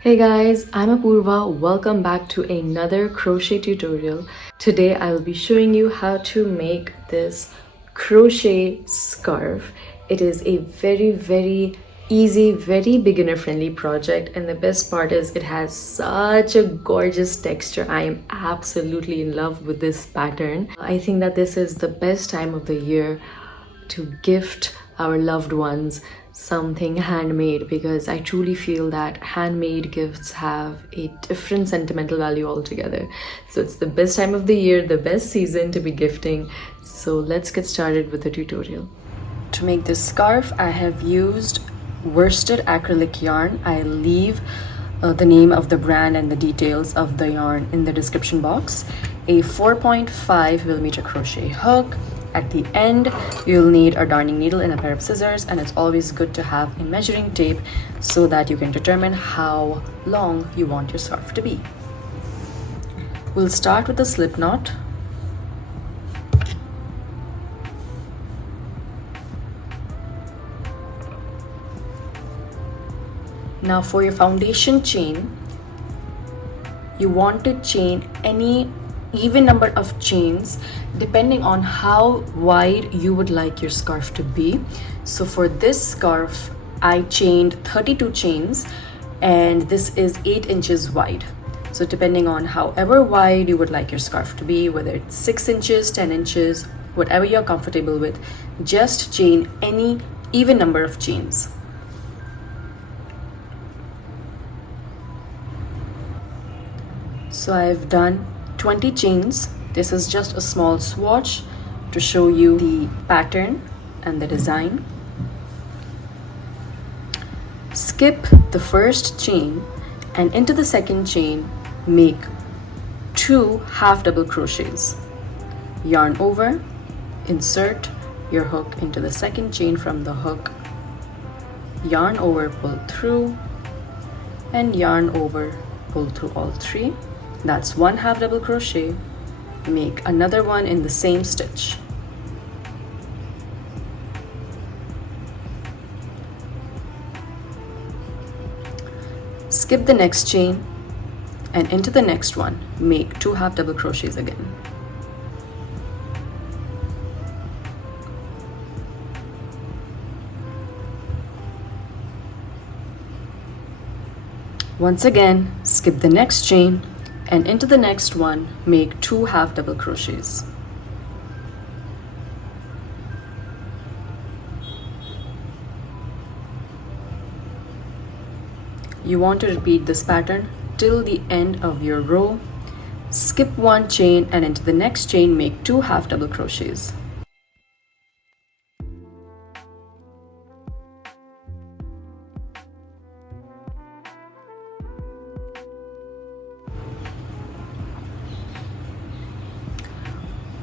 Hey guys, I'm Apurva. Welcome back to another crochet tutorial. Today I will be showing you how to make this crochet scarf. It is a very easy, very beginner friendly project, and the best part is it has such a gorgeous texture. I am absolutely in love with this pattern. I think that this is the best time of the year to gift our loved ones something handmade, because I truly feel that handmade gifts have a different sentimental value altogether. So it's the best time of the year, the best season to be gifting. So let's get started with the tutorial. To make this scarf, I have used worsted acrylic yarn. I leave the name of the brand and the details of the yarn in the description box. A 4.5mm crochet hook. At the end, you'll need a darning needle and a pair of scissors, and it's always good to have a measuring tape so that you can determine how long you want your scarf to be. We'll start with the slip knot. Now for your foundation chain, you want to chain any even number of chains depending on how wide you would like your scarf to be. So for this scarf, I chained 32 chains, and this is 8 inches wide. So depending on however wide you would like your scarf to be, whether it's 6 inches, 10 inches, whatever you're comfortable with, just chain any even number of chains. So I've done 20 chains. This is just a small swatch to show you the pattern and the design. Skip the first chain, and into the second chain make 2 half double crochets. Yarn over, insert your hook into the second chain from the hook, yarn over, pull through, and yarn over, pull through all 3. That's 1 half double crochet. Make another one in the same stitch. Skip the next chain, and into the next one make 2 half double crochets again. Once again, skip the next chain, and into the next one make 2 half double crochets. You want to repeat this pattern till the end of your row. Skip one chain, and into the next chain make 2 half double crochets.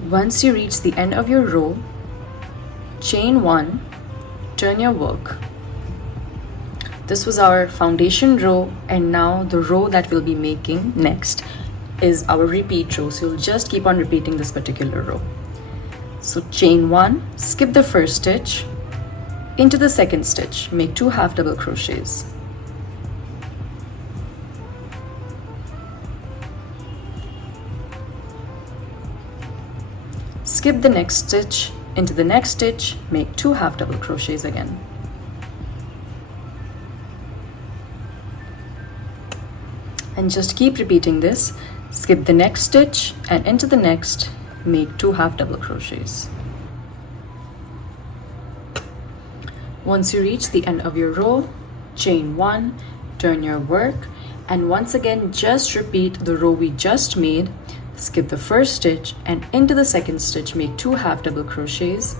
Once you reach the end of your row, chain 1, turn your work. This was our foundation row, and now the row that we'll be making next is our repeat row. So you'll just keep on repeating this particular row. So chain 1, skip the first stitch, into the second stitch, make 2 half double crochets. Skip the next stitch, into the next stitch, make 2 half double crochets again. And just keep repeating this. Skip the next stitch, and into the next, make 2 half double crochets. Once you reach the end of your row, chain 1, turn your work, and once again just repeat the row we just made. Skip the first stitch, and into the second stitch make 2 half double crochets.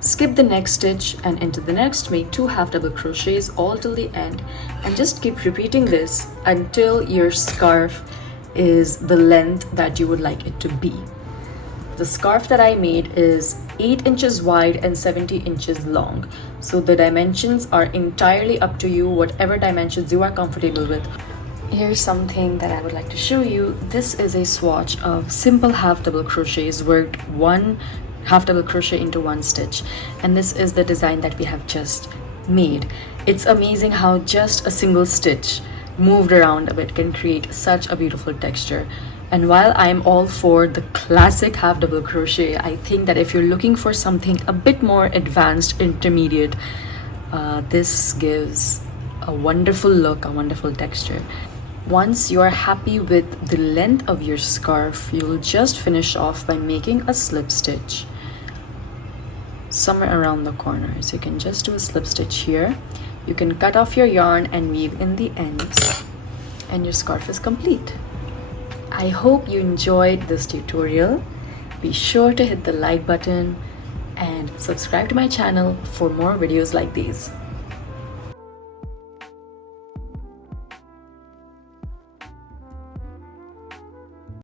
Skip the next stitch, and into the next make 2 half double crochets all till the end, and just keep repeating this until your scarf is the length that you would like it to be. The scarf that I made is 8 inches wide and 70 inches long. So the dimensions are entirely up to you, whatever dimensions you are comfortable with. Here's something that I would like to show you. This is a swatch of simple half double crochets worked 1, half double crochet into one stitch, and this is the design that we have just made. It's amazing how just a single stitch moved around a bit can create such a beautiful texture. And while I'm all for the classic half double crochet, I think that if you're looking for something a bit more advanced, intermediate, this gives a wonderful look, a wonderful texture. Once you are happy with the length of your scarf, you'll just finish off by making a slip stitch somewhere around the corner. So you can just do a slip stitch here. You can cut off your yarn and weave in the ends, and your scarf is complete. I hope you enjoyed this tutorial. Be sure to hit the like button and subscribe to my channel for more videos like these.